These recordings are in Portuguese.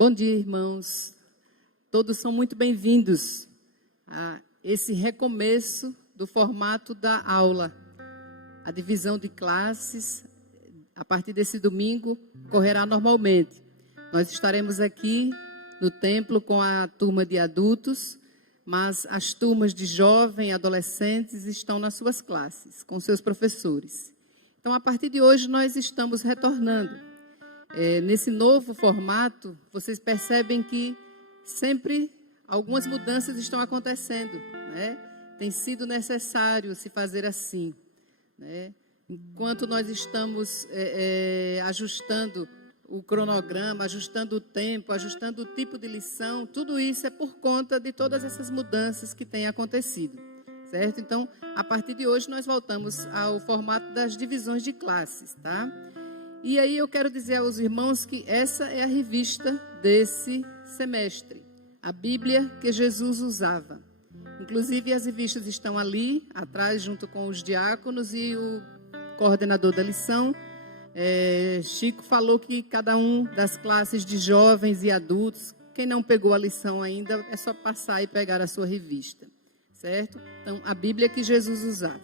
Bom dia, irmãos. Todos são muito bem-vindos a esse recomeço do formato da aula. A divisão de classes, a partir desse domingo, correrá normalmente. Nós estaremos aqui no templo com a turma de adultos, mas as turmas de jovens e adolescentes estão nas suas classes, com seus professores. Então, a partir de hoje, nós estamos retornando. Nesse novo formato, vocês percebem que sempre algumas mudanças estão acontecendo, né? Tem sido necessário se fazer assim, né? Enquanto nós estamos ajustando o cronograma, ajustando o tempo, ajustando o tipo de lição, tudo isso é por conta de todas essas mudanças que têm acontecido, certo? Então, a partir de hoje, nós voltamos ao formato das divisões de classes, tá? E aí eu quero dizer aos irmãos que essa é a revista desse semestre, a Bíblia que Jesus usava. Inclusive, as revistas estão ali, atrás, junto com os diáconos e o coordenador da lição. Chico falou que cada um das classes de jovens e adultos, quem não pegou a lição ainda, é só passar e pegar a sua revista, certo? Então, a Bíblia que Jesus usava.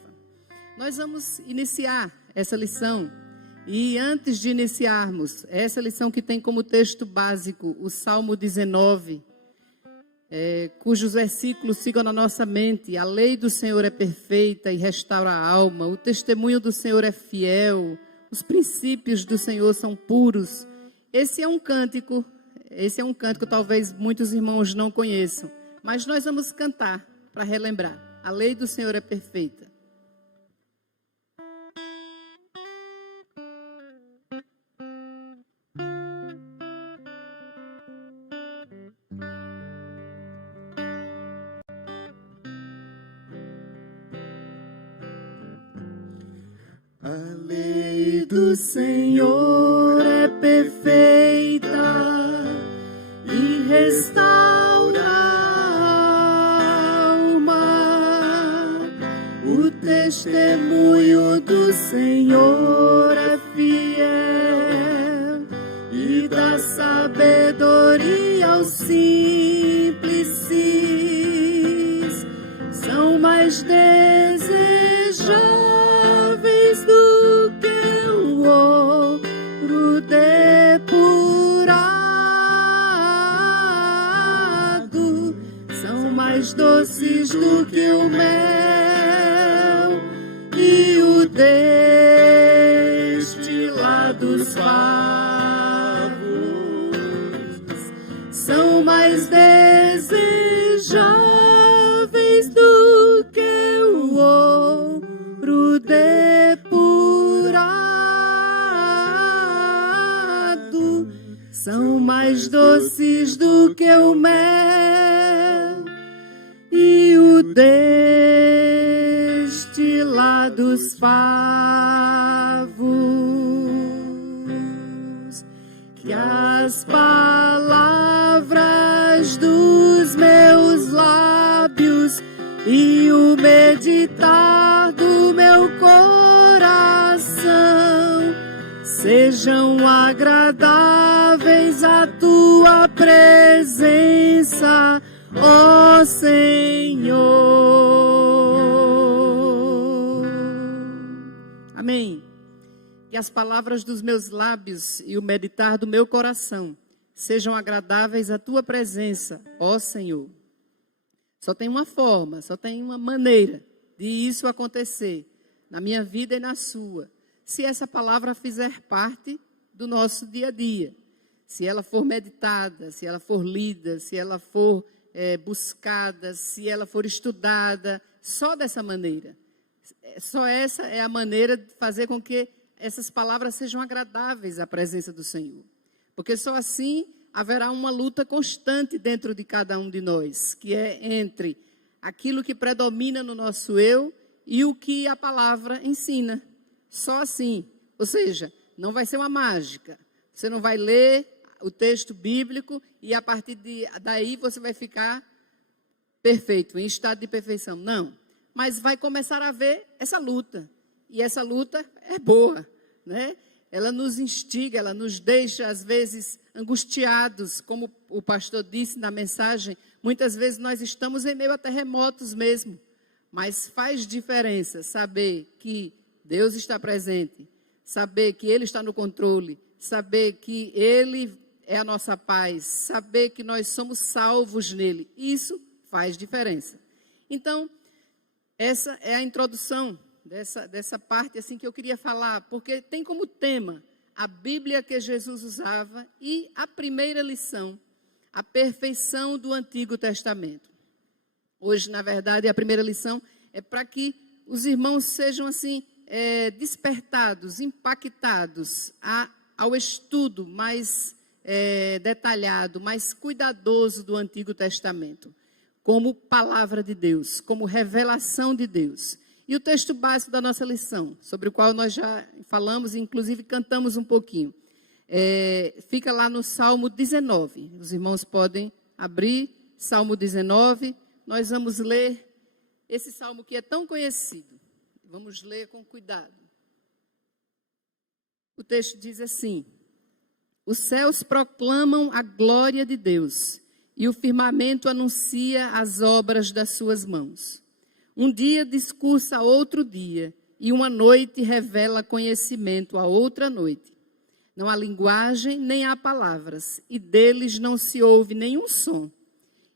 Nós vamos iniciar essa lição. E antes de iniciarmos essa lição que tem como texto básico o Salmo 19, cujos versículos ficam na nossa mente: a lei do Senhor é perfeita e restaura a alma, o testemunho do Senhor é fiel, os princípios do Senhor são puros. Esse é um cântico talvez muitos irmãos não conheçam, mas nós vamos cantar para relembrar. A lei do Senhor é perfeita. A lei do Senhor é perfeita e restaura a alma. O testemunho do Senhor é fiel e dá sabedoria aos simples. São mais desejáveis do que o ouro depurado, são mais doces do que o mel e o destilar dos favos, são mais desejáveis do que o ouro depurado, são mais doces do que o mel e o destilar dos favos. Que as palavras dos meus lábios e o meditar do meu coração sejam agradáveis à tua presença, ó Senhor. Amém. Que as palavras dos meus lábios e o meditar do meu coração sejam agradáveis à tua presença, ó Senhor. Só tem uma forma, só tem uma maneira de isso acontecer na minha vida e na sua. Se essa palavra fizer parte do nosso dia a dia, se ela for meditada, se ela for lida, se ela for buscada, se ela for estudada, só dessa maneira. Só essa é a maneira de fazer com que essas palavras sejam agradáveis à presença do Senhor. Porque só assim haverá uma luta constante dentro de cada um de nós, que é entre aquilo que predomina no nosso eu e o que a palavra ensina. Só assim, ou seja, não vai ser uma mágica. Você não vai ler o texto bíblico e a partir daí você vai ficar perfeito, em estado de perfeição. Não, mas vai começar a haver essa luta. E essa luta é boa, né? ela nos instiga, ela nos deixa, às vezes, angustiados. Como o pastor disse na mensagem, muitas vezes nós estamos em meio a terremotos mesmo. Mas faz diferença saber que Deus está presente, saber que Ele está no controle, saber que Ele é a nossa paz, saber que nós somos salvos nele. Isso faz diferença. Então, essa é a introdução dessa parte assim que eu queria falar, porque tem como tema a Bíblia que Jesus usava e a primeira lição, a perfeição do Antigo Testamento. Hoje, na verdade, a primeira lição é para que os irmãos sejam assim despertados, impactados ao estudo mais detalhado, mais cuidadoso do Antigo Testamento, como palavra de Deus, como revelação de Deus. E o texto básico da nossa lição, sobre o qual nós já falamos e inclusive cantamos um pouquinho, fica lá no Salmo 19. Os irmãos podem abrir Salmo 19. Nós vamos ler esse salmo que é tão conhecido. Vamos ler com cuidado. O texto diz assim: os céus proclamam a glória de Deus, e o firmamento anuncia as obras das suas mãos. Um dia discursa a outro dia, e uma noite revela conhecimento a outra noite. Não há linguagem, nem há palavras, e deles não se ouve nenhum som.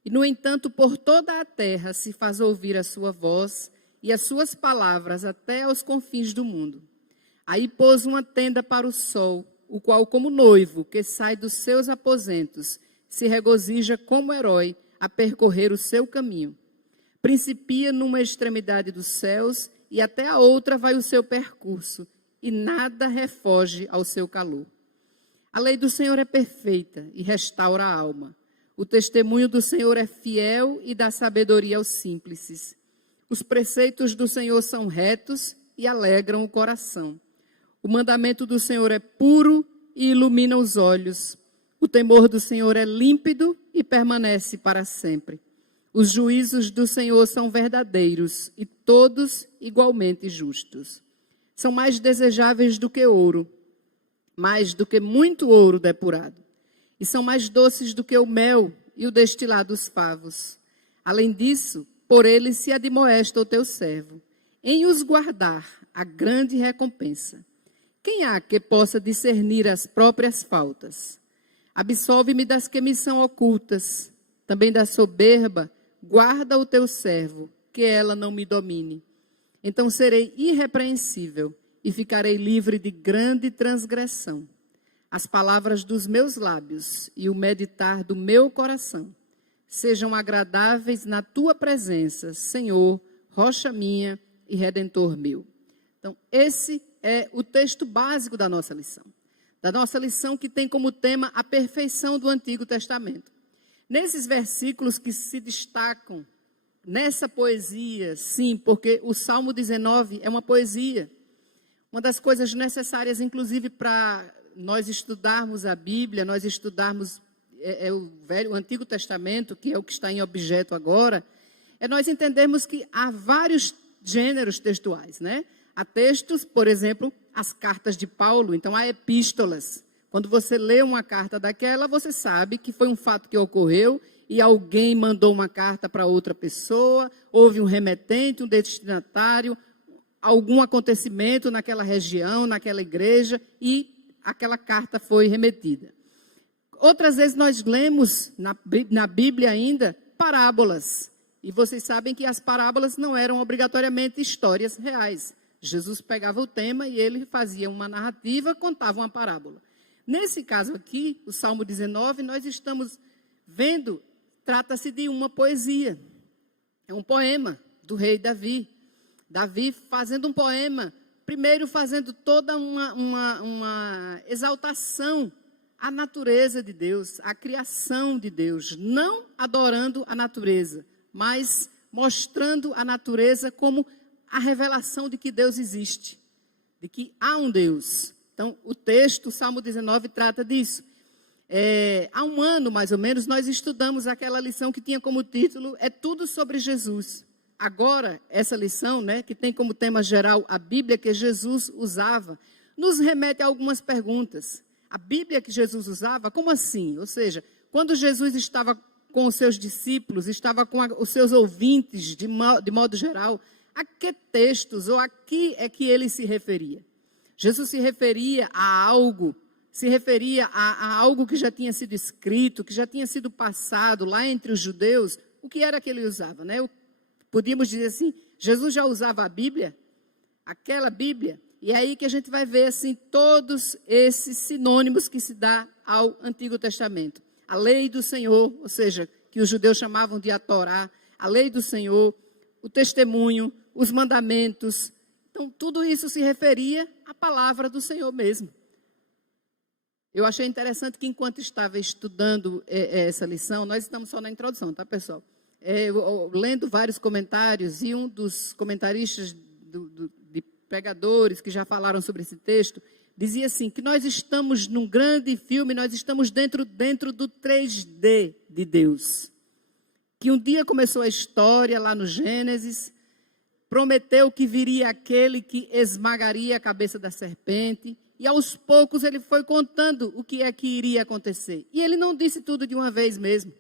E, no entanto, por toda a terra se faz ouvir a sua voz, e as suas palavras até aos confins do mundo. Aí pôs uma tenda para o sol, o qual, como noivo que sai dos seus aposentos, se regozija como herói a percorrer o seu caminho. Principia numa extremidade dos céus e até a outra vai o seu percurso, e nada refoge ao seu calor. A lei do Senhor é perfeita e restaura a alma. O testemunho do Senhor é fiel e dá sabedoria aos simples. Os preceitos do Senhor são retos e alegram o coração. O mandamento do Senhor é puro e ilumina os olhos. O temor do Senhor é límpido e permanece para sempre. Os juízos do Senhor são verdadeiros e todos igualmente justos. São mais desejáveis do que ouro, mais do que muito ouro depurado. E são mais doces do que o mel e o destilar dos favos. Além disso, por eles se admoesta o teu servo, em os guardar a grande recompensa. Quem há que possa discernir as próprias faltas? Absolve-me das que me são ocultas, também da soberba. Guarda o teu servo, que ela não me domine. Então serei irrepreensível e ficarei livre de grande transgressão. As palavras dos meus lábios e o meditar do meu coração sejam agradáveis na tua presença, Senhor, rocha minha e redentor meu. Então, esse é o texto básico da nossa lição. Da nossa lição que tem como tema a perfeição do Antigo Testamento. Nesses versículos que se destacam, nessa poesia, sim, porque o Salmo 19 é uma poesia. Uma das coisas necessárias, inclusive, para nós estudarmos a Bíblia, nós estudarmos o Antigo Testamento, que é o que está em objeto agora, é nós entendermos que há vários gêneros textuais, né? Há textos, por exemplo, as cartas de Paulo, então há epístolas. Quando você lê uma carta daquela, você sabe que foi um fato que ocorreu e alguém mandou uma carta para outra pessoa, houve um remetente, um destinatário, algum acontecimento naquela região, naquela igreja, e aquela carta foi remetida. Outras vezes nós lemos na Bíblia ainda parábolas, e vocês sabem que as parábolas não eram obrigatoriamente histórias reais. Jesus pegava o tema e ele fazia uma narrativa, contava uma parábola. Nesse caso aqui, o Salmo 19, nós estamos vendo, trata-se de uma poesia. É um poema do rei Davi. Davi fazendo um poema, primeiro fazendo toda uma exaltação à natureza de Deus, à criação de Deus. Não adorando a natureza, mas mostrando a natureza como a revelação de que Deus existe, de que há um Deus. Então, o texto, o Salmo 19, trata disso. Há um ano, mais ou menos, nós estudamos aquela lição que tinha como título É Tudo Sobre Jesus. Agora, essa lição, né, que tem como tema geral a Bíblia que Jesus usava, nos remete a algumas perguntas. A Bíblia que Jesus usava, como assim? Ou seja, quando Jesus estava com os seus discípulos, estava com os seus ouvintes, de modo geral, a que textos ou a que é que ele se referia? Jesus se referia a algo, a algo que já tinha sido escrito, que já tinha sido passado lá entre os judeus. O que era que ele usava, né? Podíamos dizer assim, Jesus já usava a Bíblia, aquela Bíblia, e é aí que a gente vai ver assim, todos esses sinônimos que se dá ao Antigo Testamento. A lei do Senhor, ou seja, que os judeus chamavam de a Torá, a lei do Senhor, o testemunho, os mandamentos. Então, tudo isso se referia à palavra do Senhor mesmo. Eu achei interessante que enquanto estava estudando essa lição, nós estamos só na introdução, tá, pessoal? Lendo vários comentários, e um dos comentaristas de pregadores que já falaram sobre esse texto, dizia assim, que nós estamos num grande filme, nós estamos dentro do 3D de Deus. Que um dia começou a história lá no Gênesis, prometeu que viria aquele que esmagaria a cabeça da serpente, e aos poucos ele foi contando o que é que iria acontecer. E ele não disse tudo de uma vez mesmo.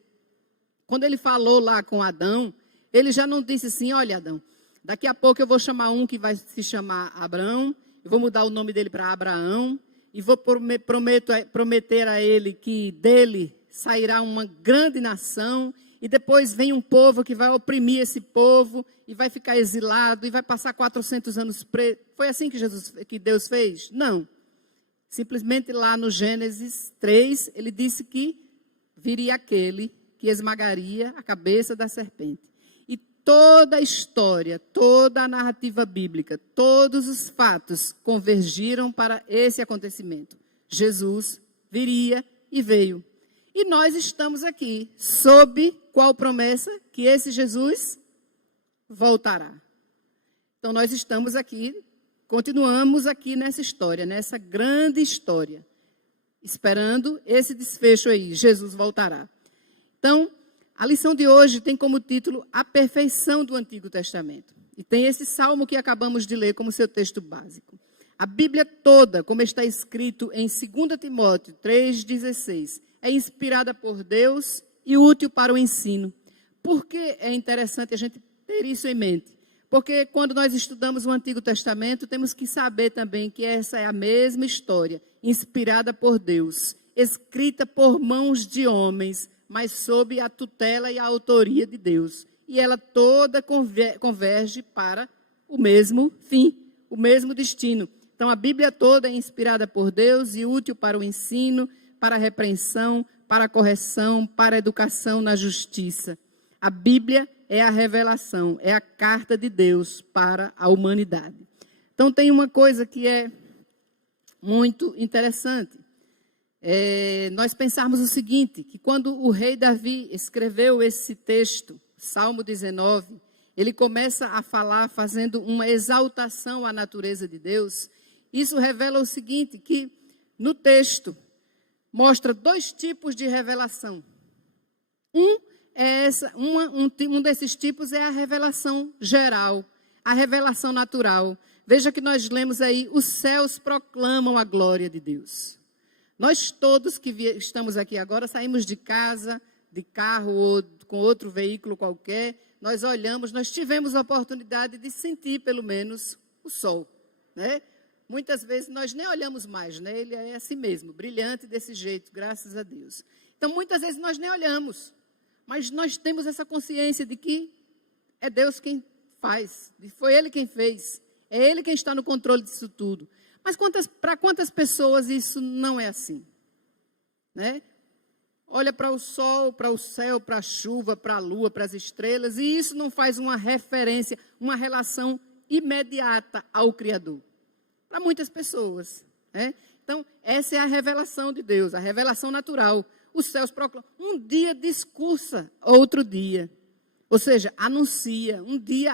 Quando ele falou lá com Adão, ele já não disse assim, olha Adão, daqui a pouco eu vou chamar um que vai se chamar Abrão, eu vou mudar o nome dele para Abraão, e vou prometer a ele que dele sairá uma grande nação, e depois vem um povo que vai oprimir esse povo, e vai ficar exilado, e vai passar 400 anos preso. Foi assim que Deus fez? Não. Simplesmente lá no Gênesis 3, ele disse que viria aquele que esmagaria a cabeça da serpente. E toda a história, toda a narrativa bíblica, todos os fatos convergiram para esse acontecimento. Jesus viria e veio. E nós estamos aqui, sob qual promessa? Que esse Jesus voltará. Então nós estamos aqui, continuamos aqui nessa história, nessa grande história, esperando esse desfecho aí, Jesus voltará. Então, a lição de hoje tem como título A Perfeição do Antigo Testamento. E tem esse salmo que acabamos de ler como seu texto básico. A Bíblia toda, como está escrito em 2 Timóteo 3,16, é inspirada por Deus e útil para o ensino. Por que é interessante a gente ter isso em mente? Porque quando nós estudamos o Antigo Testamento, temos que saber também que essa é a mesma história, inspirada por Deus, escrita por mãos de homens, mas sob a tutela e a autoria de Deus. E ela toda converge para o mesmo fim, o mesmo destino. Então, a Bíblia toda é inspirada por Deus e útil para o ensino, para a repreensão, para a correção, para a educação na justiça. A Bíblia é a revelação, é a carta de Deus para a humanidade. Então, tem uma coisa que é muito interessante. Nós pensarmos o seguinte, que quando o rei Davi escreveu esse texto, Salmo 19, ele começa a falar fazendo uma exaltação à natureza de Deus. Isso revela o seguinte, que no texto mostra dois tipos de revelação. Um desses tipos é a revelação geral, a revelação natural. Veja que nós lemos aí, os céus proclamam a glória de Deus. Nós todos que estamos aqui agora, saímos de casa, de carro ou com outro veículo qualquer, nós olhamos, nós tivemos a oportunidade de sentir pelo menos o sol, né? Muitas vezes nós nem olhamos mais, né? Ele é assim mesmo, brilhante desse jeito, graças a Deus. Então, muitas vezes nós nem olhamos, mas nós temos essa consciência de que é Deus quem faz, foi Ele quem fez, é Ele quem está no controle disso tudo. Mas para quantas pessoas isso não é assim? Né? Olha para o sol, para o céu, para a chuva, para a lua, para as estrelas, e isso não faz uma referência, uma relação imediata ao Criador. Para muitas pessoas. Né? Então, essa é a revelação de Deus, a revelação natural. Os céus proclamam. Um dia discursa, outro dia. Ou seja, anuncia, um dia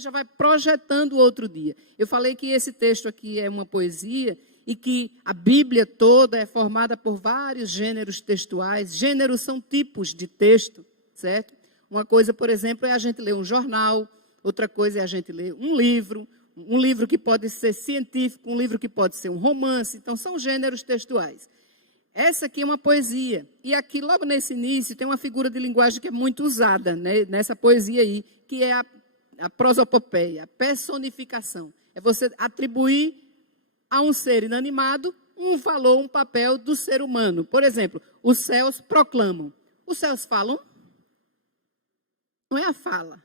já vai projetando o outro dia. Eu falei que esse texto aqui é uma poesia e que a Bíblia toda é formada por vários gêneros textuais. Gêneros são tipos de texto, certo? Uma coisa, por exemplo, é a gente ler um jornal, outra coisa é a gente ler um livro, um livro que pode ser científico, um livro que pode ser um romance. Então, são gêneros textuais. Essa aqui é uma poesia. E aqui, logo nesse início, tem uma figura de linguagem que é muito usada, né, nessa poesia aí, que é a prosopopeia, a personificação. É você atribuir a um ser inanimado um valor, um papel do ser humano. Por exemplo, os céus proclamam. Os céus falam? Não é a fala.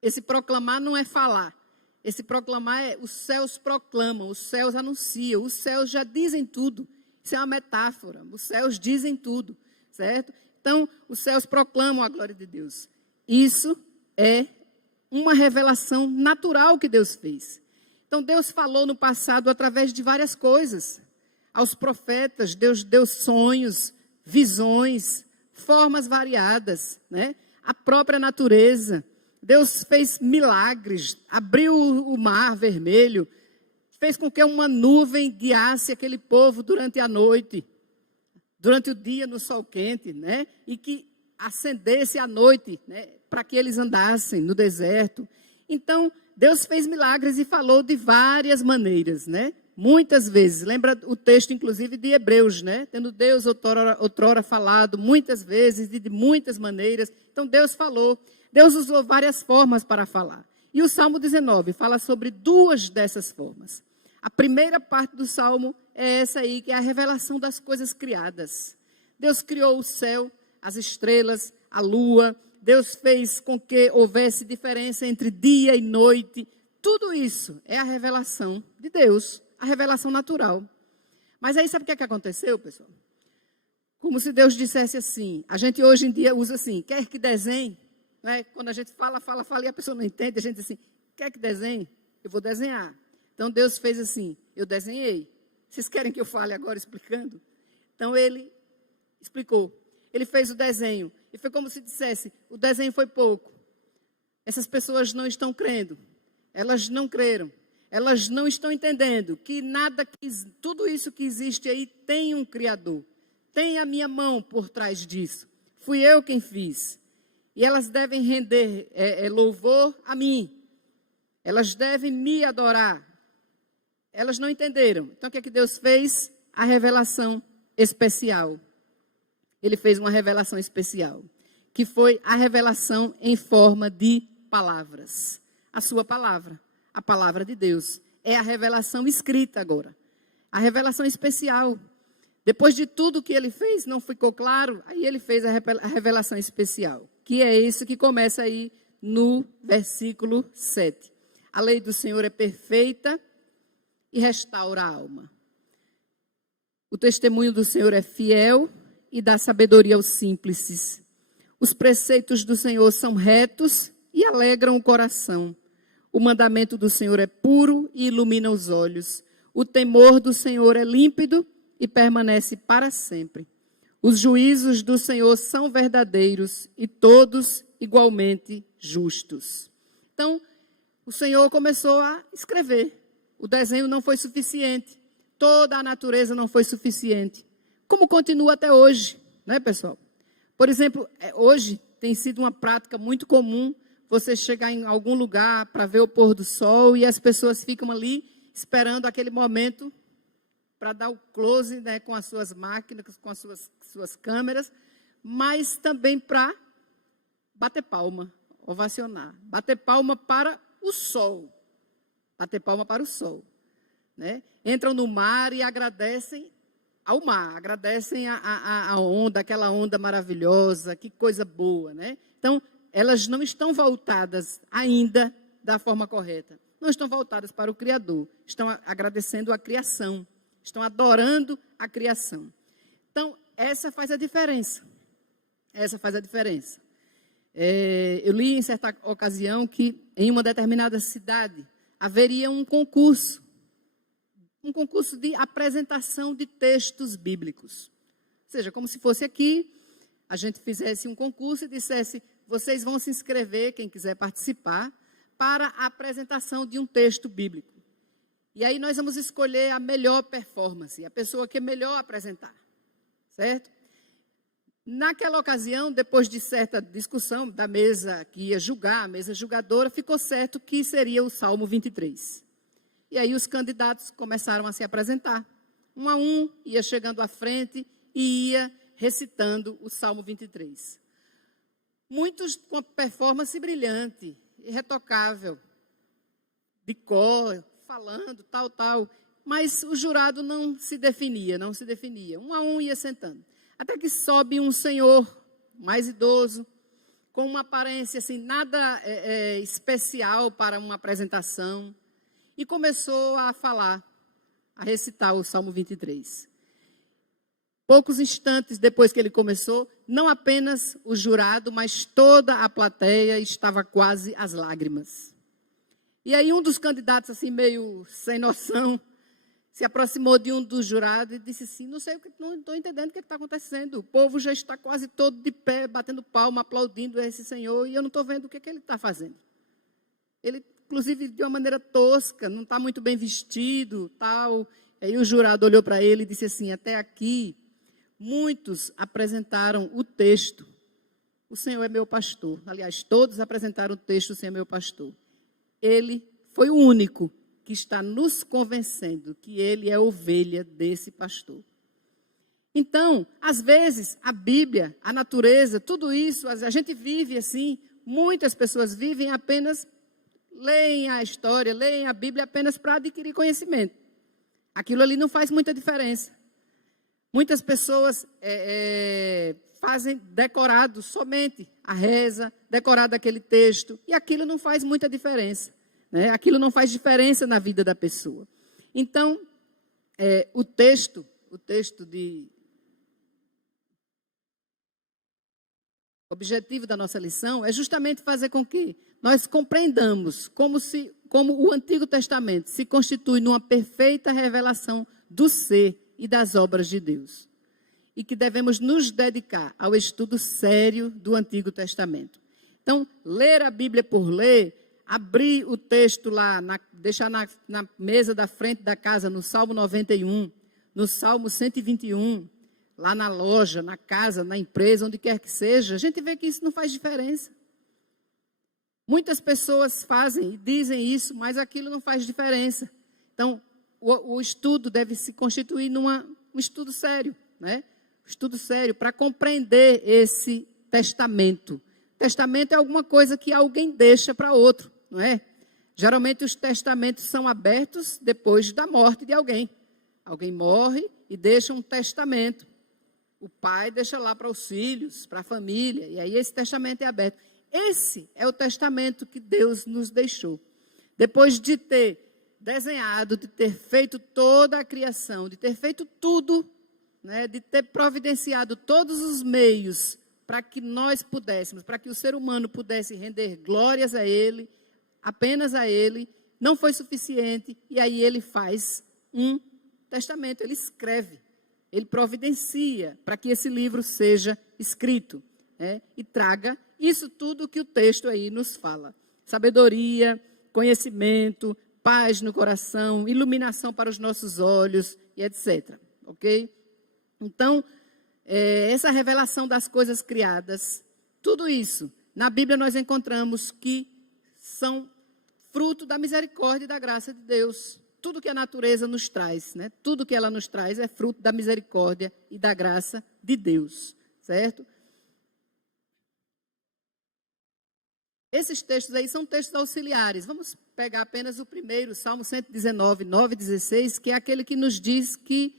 Esse proclamar não é falar. Esse proclamar é os céus proclamam, os céus anunciam, os céus já dizem tudo. Isso é uma metáfora. Os céus dizem tudo, certo? Então, os céus proclamam a glória de Deus. Isso é uma revelação natural que Deus fez. Então, Deus falou no passado através de várias coisas. Aos profetas, Deus deu sonhos, visões, formas variadas, né? A própria natureza. Deus fez milagres, abriu o mar vermelho, fez com que uma nuvem guiasse aquele povo durante a noite, durante o dia no sol quente, né? E que acendesse à noite, né? Para que eles andassem no deserto. Então, Deus fez milagres e falou de várias maneiras, né? Muitas vezes, lembra o texto, inclusive, de Hebreus, né? Tendo Deus outrora falado muitas vezes e de muitas maneiras. Então, Deus falou. Deus usou várias formas para falar. E o Salmo 19 fala sobre duas dessas formas. A primeira parte do Salmo é essa aí, que é a revelação das coisas criadas. Deus criou o céu, as estrelas, a lua. Deus fez com que houvesse diferença entre dia e noite. Tudo isso é a revelação de Deus. A revelação natural. Mas aí sabe o que aconteceu, pessoal? Como se Deus dissesse assim, a gente hoje em dia usa assim, quer que desenhe? Né? Quando a gente fala e a pessoa não entende, a gente diz assim, quer que desenhe? Eu vou desenhar. Então Deus fez assim, eu desenhei. Vocês querem que eu fale agora explicando? Então ele explicou. Ele fez o desenho. E foi como se dissesse, o desenho foi pouco. Essas pessoas não estão crendo. Elas não creram. Elas não estão entendendo que tudo isso que existe aí tem um Criador. Tem a minha mão por trás disso. Fui eu quem fiz. E elas devem render louvor a mim. Elas devem me adorar. Elas não entenderam. Então, o que é que Deus fez? A revelação especial. Ele fez uma revelação especial, que foi a revelação em forma de palavras. A sua palavra. A palavra de Deus. É a revelação escrita agora. A revelação especial. Depois de tudo que ele fez, não ficou claro? Aí ele fez a revelação especial. Que é isso que começa aí no versículo 7. A lei do Senhor é perfeita e restaura a alma. O testemunho do Senhor é fiel e dá sabedoria aos simples. Os preceitos do Senhor são retos e alegram o coração. O mandamento do Senhor é puro e ilumina os olhos. O temor do Senhor é límpido e permanece para sempre. Os juízos do Senhor são verdadeiros e todos igualmente justos. Então, o Senhor começou a escrever. O desenho não foi suficiente. Toda a natureza não foi suficiente. Como continua até hoje, né, pessoal? Por exemplo, hoje tem sido uma prática muito comum você chegar em algum lugar para ver o pôr do sol e as pessoas ficam ali esperando aquele momento para dar o close, né, com as suas máquinas, com as suas câmeras, mas também para bater palma, ovacionar. Bater palma para o sol. Bater palma para o sol. Né? Entram no mar e agradecem ao mar, agradecem a onda, aquela onda maravilhosa, que coisa boa. Né? Então, elas não estão voltadas ainda da forma correta. Não estão voltadas para o Criador. Estão agradecendo a criação. Estão adorando a criação. Então, essa faz a diferença. Essa faz a diferença. Eu li em certa ocasião que em uma determinada cidade haveria um concurso de apresentação de textos bíblicos. Ou seja, como se fosse aqui, a gente fizesse um concurso e dissesse, vocês vão se inscrever, quem quiser participar, para a apresentação de um texto bíblico. E aí nós vamos escolher a melhor performance, a pessoa que é melhor apresentar, certo? Naquela ocasião, depois de certa discussão da mesa que ia julgar, a mesa julgadora, ficou certo que seria o Salmo 23. E aí os candidatos começaram a se apresentar. Um a um, ia chegando à frente e ia recitando o Salmo 23. Muitos com performance brilhante, irretocável, de cor, falando, tal. Mas o jurado não se definia. Um a um ia sentando. Até que sobe um senhor mais idoso, com uma aparência assim, nada especial para uma apresentação, e começou a falar, a recitar o Salmo 23. Poucos instantes depois que ele começou, não apenas o jurado, mas toda a plateia estava quase às lágrimas. E aí um dos candidatos, assim, meio sem noção, se aproximou de um dos jurados e disse assim, não estou entendendo o que está acontecendo. O povo já está quase todo de pé, batendo palma, aplaudindo esse senhor, e eu não estou vendo o que ele está fazendo. Ele, inclusive, de uma maneira tosca, não está muito bem vestido, tal. Aí o jurado olhou para ele e disse assim, até aqui, muitos apresentaram o texto, o Senhor é meu pastor. Aliás, todos apresentaram o texto, o Senhor é meu pastor. Ele foi o único que está nos convencendo que ele é ovelha desse pastor. Então, às vezes, a Bíblia, a natureza, tudo isso, a gente vive assim, muitas pessoas vivem apenas, leem a história, leem a Bíblia apenas para adquirir conhecimento. Aquilo ali não faz muita diferença. Muitas pessoas fazem decorado somente a reza, decorado aquele texto, e aquilo não faz muita diferença. Aquilo não faz diferença na vida da pessoa. Então, o texto de... O objetivo da nossa lição é justamente fazer com que nós compreendamos como o Antigo Testamento se constitui numa perfeita revelação do ser e das obras de Deus. E que devemos nos dedicar ao estudo sério do Antigo Testamento. Então, ler a Bíblia por ler, abrir o texto lá, deixar na mesa da frente da casa, no Salmo 91, no Salmo 121, lá na loja, na casa, na empresa, onde quer que seja, a gente vê que isso não faz diferença. Muitas pessoas fazem e dizem isso, mas aquilo não faz diferença. Então, o estudo deve se constituir num estudo sério, né? Estudo sério para compreender esse testamento. Testamento é alguma coisa que alguém deixa para outro, não é? Geralmente os testamentos são abertos depois da morte de alguém. Alguém morre e deixa um testamento. O pai deixa lá para os filhos, para a família, e aí esse testamento é aberto. Esse é o testamento que Deus nos deixou. Depois de ter desenhado, de ter feito toda a criação, de ter feito tudo, né, de ter providenciado todos os meios para que nós pudéssemos, para que o ser humano pudesse render glórias a Ele, apenas a Ele, não foi suficiente, e aí Ele faz um testamento, Ele escreve, Ele providencia para que esse livro seja escrito, né, e traga isso tudo que o texto aí nos fala. Sabedoria, conhecimento, paz no coração, iluminação para os nossos olhos e etc. Ok? Então, essa revelação das coisas criadas, tudo isso, na Bíblia nós encontramos que são fruto da misericórdia e da graça de Deus. Tudo que a natureza nos traz, né? Tudo que ela nos traz é fruto da misericórdia e da graça de Deus, certo? Esses textos aí são textos auxiliares. Vamos pegar apenas o primeiro, Salmo 119, 9 e 16, que é aquele que nos diz que...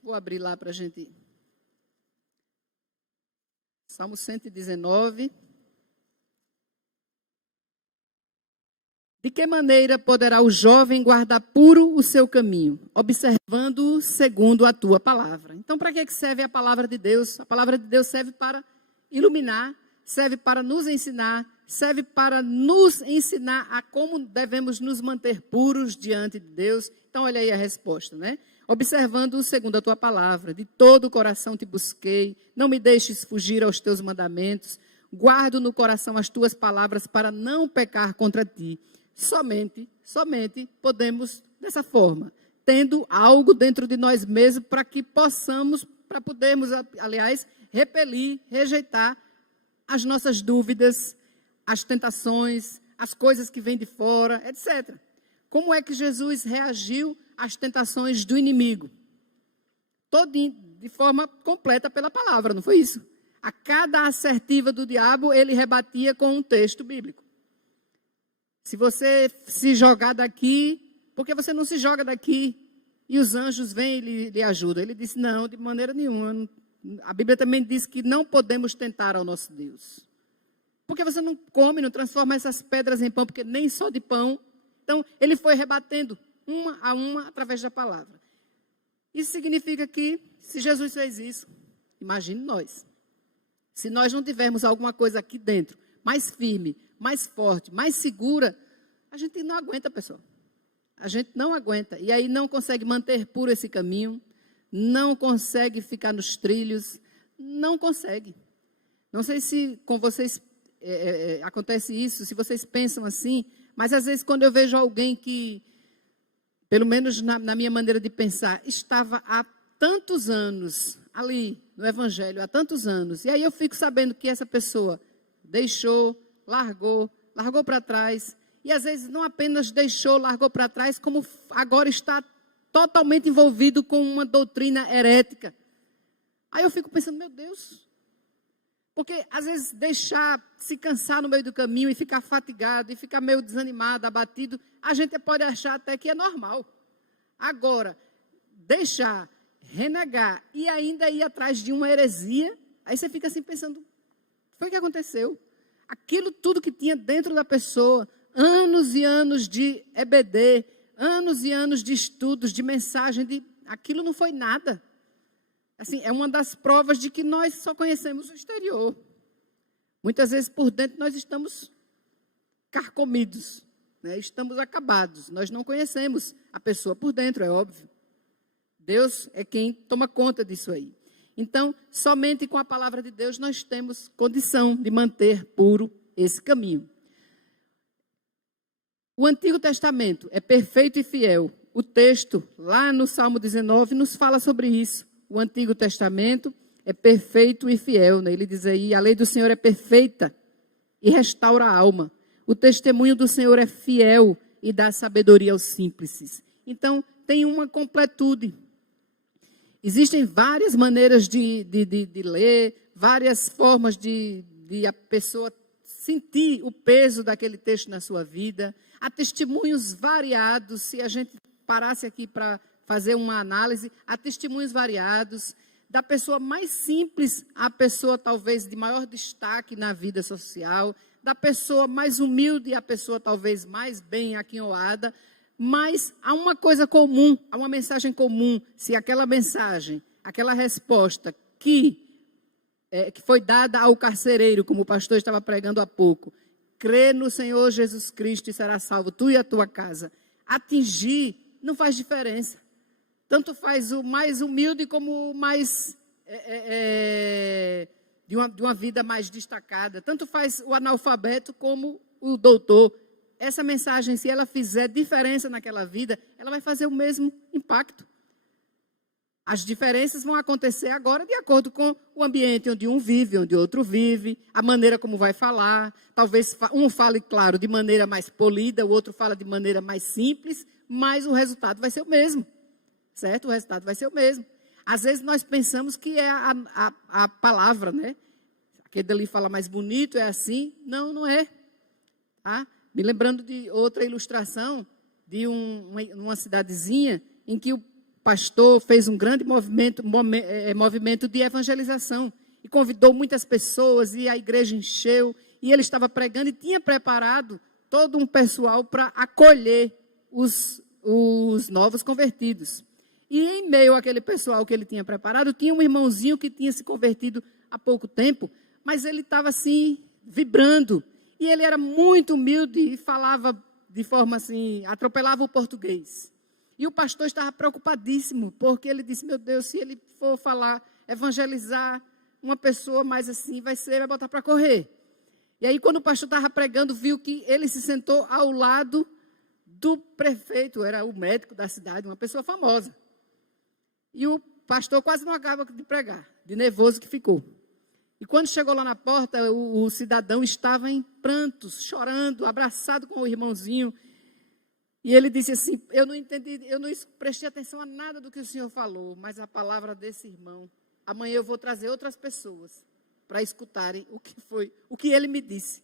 vou abrir lá para a gente... Salmo 119. De que maneira poderá o jovem guardar puro o seu caminho, observando-o segundo a tua palavra? Então, para que serve a palavra de Deus? A palavra de Deus serve para iluminar, serve para nos ensinar a como devemos nos manter puros diante de Deus. Então, olha aí a resposta, né? Observando-o segundo a tua palavra, de todo o coração te busquei, não me deixes fugir aos teus mandamentos, guardo no coração as tuas palavras para não pecar contra ti. Somente podemos, dessa forma, tendo algo dentro de nós mesmos para que possamos para podermos, aliás, repelir, rejeitar as nossas dúvidas, as tentações, as coisas que vêm de fora, etc. Como é que Jesus reagiu às tentações do inimigo? Todinho, de forma completa pela palavra, não foi isso? A cada assertiva do diabo, ele rebatia com um texto bíblico. Se você se jogar daqui, por que você não se joga daqui? E os anjos vêm e lhe ajudam. Ele disse, não, de maneira nenhuma. A Bíblia também diz que não podemos tentar ao nosso Deus. Porque você não come, não transforma essas pedras em pão, porque nem só de pão. Então, ele foi rebatendo uma a uma através da palavra. Isso significa que, se Jesus fez isso, imagine nós. Se nós não tivermos alguma coisa aqui dentro, mais firme, mais forte, mais segura, a gente não aguenta, pessoal. A gente não aguenta. E aí não consegue manter puro esse caminho, não consegue ficar nos trilhos, não consegue. Não sei se com vocês acontece isso, se vocês pensam assim, mas às vezes quando eu vejo alguém que, pelo menos na minha maneira de pensar, estava há tantos anos ali no Evangelho, há tantos anos, e aí eu fico sabendo que essa pessoa deixou, largou para trás, e às vezes não apenas deixou, largou para trás, como agora está totalmente envolvido com uma doutrina herética. Aí eu fico pensando, meu Deus, porque às vezes deixar, se cansar no meio do caminho e ficar fatigado, e ficar meio desanimado, abatido, a gente pode achar até que é normal. Agora, deixar, renegar e ainda ir atrás de uma heresia, aí você fica assim pensando, foi o que aconteceu? Aquilo tudo que tinha dentro da pessoa, anos e anos de EBD, anos e anos de estudos, de mensagem, aquilo não foi nada. Assim, é uma das provas de que nós só conhecemos o exterior. Muitas vezes por dentro nós estamos carcomidos, né? Estamos acabados. Nós não conhecemos a pessoa por dentro, é óbvio. Deus é quem toma conta disso aí. Então, somente com a palavra de Deus nós temos condição de manter puro esse caminho. O Antigo Testamento é perfeito e fiel. O texto, lá no Salmo 19, nos fala sobre isso. O Antigo Testamento é perfeito e fiel, né? Ele diz aí, a lei do Senhor é perfeita e restaura a alma. O testemunho do Senhor é fiel e dá sabedoria aos simples. Então, tem uma completude. Existem várias maneiras de ler, várias formas de a pessoa sentir o peso daquele texto na sua vida. Há testemunhos variados, se a gente parasse aqui para fazer uma análise, há testemunhos variados, da pessoa mais simples à pessoa talvez de maior destaque na vida social, da pessoa mais humilde à pessoa talvez mais bem aquinhoada, mas há uma coisa comum, há uma mensagem comum. Se aquela mensagem, aquela resposta que foi dada ao carcereiro, como o pastor estava pregando há pouco, crê no Senhor Jesus Cristo e será salvo, tu e a tua casa, atingir não faz diferença. Tanto faz o mais humilde como o mais de uma vida mais destacada. Tanto faz o analfabeto como o doutor. Essa mensagem, se ela fizer diferença naquela vida, ela vai fazer o mesmo impacto. As diferenças vão acontecer agora de acordo com o ambiente onde um vive, onde outro vive, a maneira como vai falar. Talvez um fale, claro, de maneira mais polida, o outro fala de maneira mais simples, mas o resultado vai ser o mesmo. Certo? O resultado vai ser o mesmo. Às vezes nós pensamos que é a palavra, né? Aquele ali fala mais bonito, é assim. Não, não é. Tá? Me lembrando de outra ilustração de uma cidadezinha em que o pastor fez um grande movimento de evangelização e convidou muitas pessoas e a igreja encheu e ele estava pregando e tinha preparado todo um pessoal para acolher os novos convertidos. E em meio àquele pessoal que ele tinha preparado, tinha um irmãozinho que tinha se convertido há pouco tempo, mas ele estava assim, vibrando. E ele era muito humilde e falava de forma assim, atropelava o português. E o pastor estava preocupadíssimo, porque ele disse, meu Deus, se ele for falar, evangelizar uma pessoa mais assim, vai botar para correr. E aí, quando o pastor estava pregando, viu que ele se sentou ao lado do prefeito, era o médico da cidade, uma pessoa famosa. E o pastor quase não acaba de pregar, de nervoso que ficou. E quando chegou lá na porta, o cidadão estava em prantos, chorando, abraçado com o irmãozinho. E ele disse assim, eu não entendi, eu não prestei atenção a nada do que o senhor falou, mas a palavra desse irmão, amanhã eu vou trazer outras pessoas para escutarem o que ele me disse.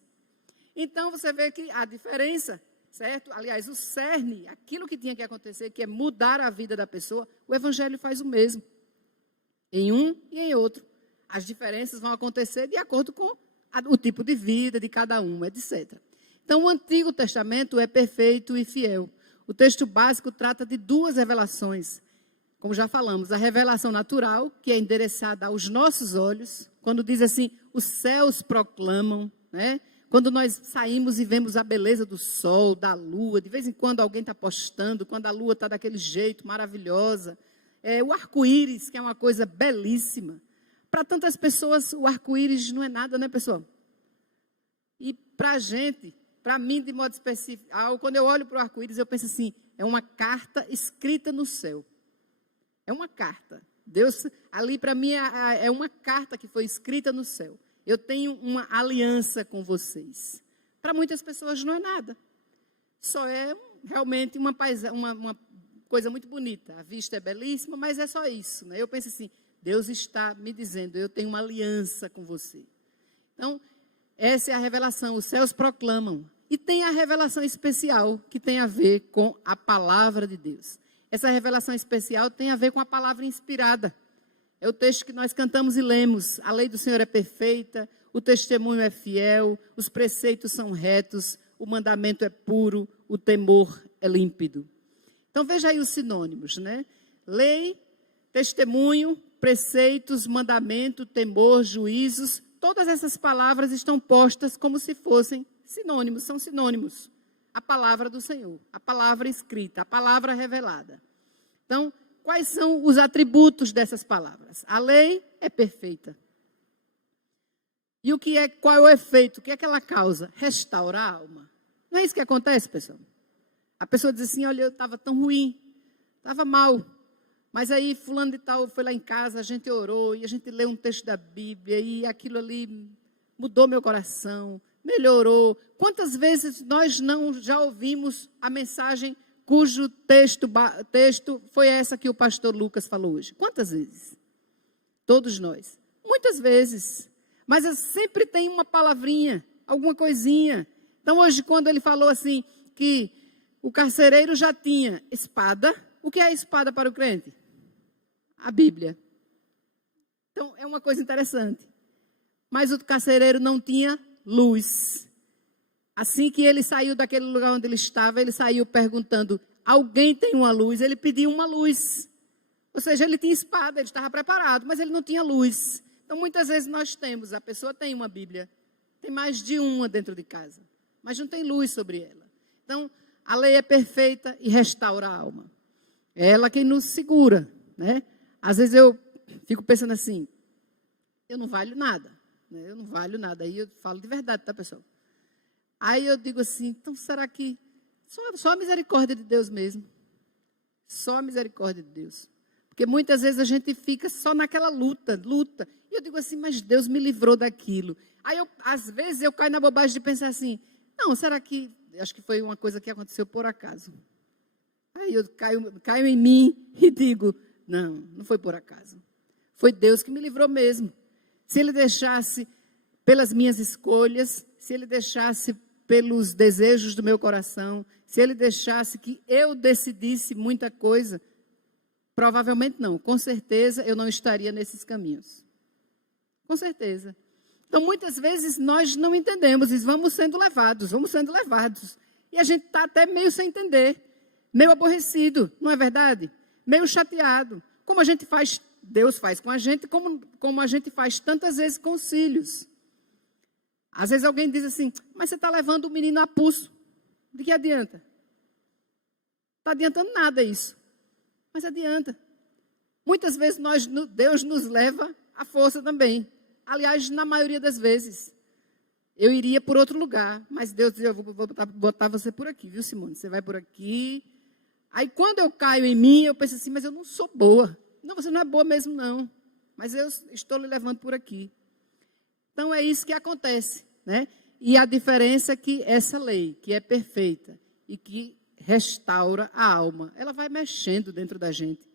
Então, você vê que a diferença, certo? Aliás, o cerne, aquilo que tinha que acontecer, que é mudar a vida da pessoa, o evangelho faz o mesmo, em um e em outro. As diferenças vão acontecer de acordo com o tipo de vida de cada um, etc. Então, o Antigo Testamento é perfeito e fiel. O texto básico trata de duas revelações. Como já falamos, a revelação natural, que é endereçada aos nossos olhos, quando diz assim, os céus proclamam, né? Quando nós saímos e vemos a beleza do sol, da lua, de vez em quando alguém está postando, quando a lua está daquele jeito, maravilhosa. O arco-íris, que é uma coisa belíssima. Para tantas pessoas, o arco-íris não é nada, né, pessoal? E para a gente, para mim, de modo específico, quando eu olho para o arco-íris, eu penso assim, é uma carta escrita no céu. É uma carta. Deus, ali para mim, é uma carta que foi escrita no céu. Eu tenho uma aliança com vocês. Para muitas pessoas não é nada. Só é realmente uma coisa muito bonita. A vista é belíssima, mas é só isso, né? Eu penso assim, Deus está me dizendo, eu tenho uma aliança com você. Então, essa é a revelação, os céus proclamam. E tem a revelação especial, que tem a ver com a palavra de Deus. Essa revelação especial tem a ver com a palavra inspirada. É o texto que nós cantamos e lemos. A lei do Senhor é perfeita, o testemunho é fiel, os preceitos são retos, o mandamento é puro, o temor é límpido. Então, veja aí os sinônimos, né? Lei, testemunho, preceitos, mandamento, temor, juízos, todas essas palavras estão postas como se fossem sinônimos, são sinônimos. A palavra do Senhor, a palavra escrita, a palavra revelada. Então, quais são os atributos dessas palavras? A lei é perfeita. E qual é o efeito? O que é que ela causa? Restaura a alma. Não é isso que acontece, pessoal? A pessoa diz assim, olha, eu estava tão ruim, estava mal. Mas aí fulano de tal foi lá em casa, a gente orou e a gente leu um texto da Bíblia e aquilo ali mudou meu coração, melhorou. Quantas vezes nós não já ouvimos a mensagem cujo texto foi essa que o pastor Lucas falou hoje? Quantas vezes? Todos nós. Muitas vezes. Mas sempre tem uma palavrinha, alguma coisinha. Então hoje quando ele falou assim que o carcereiro já tinha espada, o que é a espada para o crente? A Bíblia. Então, é uma coisa interessante. Mas o carcereiro não tinha luz. Assim que ele saiu daquele lugar onde ele estava, ele saiu perguntando, alguém tem uma luz? Ele pediu uma luz. Ou seja, ele tinha espada, ele estava preparado, mas ele não tinha luz. Então, muitas vezes nós temos, a pessoa tem uma Bíblia, tem mais de uma dentro de casa, mas não tem luz sobre ela. Então, a lei é perfeita e restaura a alma. É ela quem nos segura, né? Às vezes eu fico pensando assim, eu não valho nada, né? Eu não valho nada. Aí eu falo de verdade, tá, pessoal? Aí eu digo assim, então será que só a misericórdia de Deus mesmo? Só a misericórdia de Deus. Porque muitas vezes a gente fica só naquela luta. E eu digo assim, mas Deus me livrou daquilo. Aí às vezes eu caio na bobagem de pensar assim, não, será que, acho que foi uma coisa que aconteceu por acaso. Aí eu caio em mim e digo, não foi por acaso. Foi Deus que me livrou mesmo. Se Ele deixasse pelas minhas escolhas, se Ele deixasse pelos desejos do meu coração, se Ele deixasse que eu decidisse muita coisa, provavelmente não. Com certeza eu não estaria nesses caminhos. Com certeza. Então, muitas vezes nós não entendemos e vamos sendo levados. E a gente está até meio sem entender, meio aborrecido, não é verdade? Meio chateado. Como a gente faz, Deus faz com a gente, como a gente faz tantas vezes com os filhos. Às vezes alguém diz assim, mas você está levando o menino a pulso. De que adianta? Não está adiantando nada isso. Mas adianta. Muitas vezes Deus nos leva à força também. Aliás, na maioria das vezes. Eu iria por outro lugar, mas Deus diz, eu vou botar você por aqui, viu, Simone? Você vai por aqui. Aí quando eu caio em mim, eu penso assim, mas eu não sou boa. Não, você não é boa mesmo, não. Mas eu estou lhe levando por aqui. Então, é isso que acontece, né? E a diferença é que essa lei, que é perfeita e que restaura a alma, ela vai mexendo dentro da gente,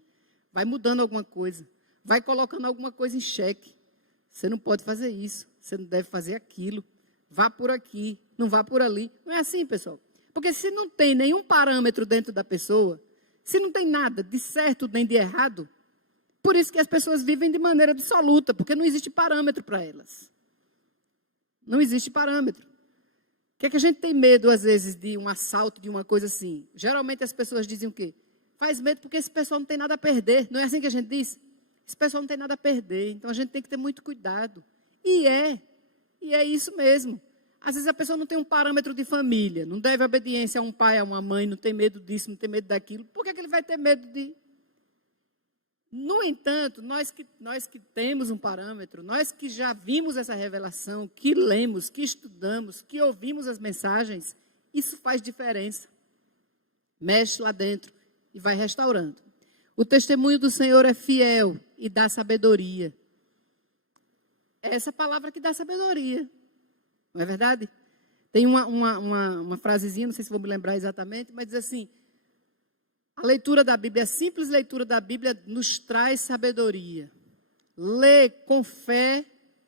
vai mudando alguma coisa, vai colocando alguma coisa em xeque. Você não pode fazer isso, você não deve fazer aquilo, vá por aqui, não vá por ali. Não é assim, pessoal. Porque se não tem nenhum parâmetro dentro da pessoa, se não tem nada de certo nem de errado, por isso que as pessoas vivem de maneira absoluta, porque não existe parâmetro para elas. Não existe parâmetro. O que é que a gente tem medo, às vezes, de um assalto, de uma coisa assim? Geralmente as pessoas dizem o quê? Faz medo porque esse pessoal não tem nada a perder. Não é assim que a gente diz? Esse pessoal não tem nada a perder, então a gente tem que ter muito cuidado. E é isso mesmo. Às vezes a pessoa não tem um parâmetro de família, não deve obediência a um pai, a uma mãe, não tem medo disso, não tem medo daquilo. Por que ele vai ter medo de... No entanto, nós que temos um parâmetro, nós que já vimos essa revelação, que lemos, que estudamos, que ouvimos as mensagens, isso faz diferença. Mexe lá dentro e vai restaurando. O testemunho do Senhor é fiel e dá sabedoria. É essa palavra que dá sabedoria. Não é verdade? Tem uma frasezinha, não sei se vou me lembrar exatamente, mas diz assim: a leitura da Bíblia, a simples leitura da Bíblia nos traz sabedoria. Lê com fé,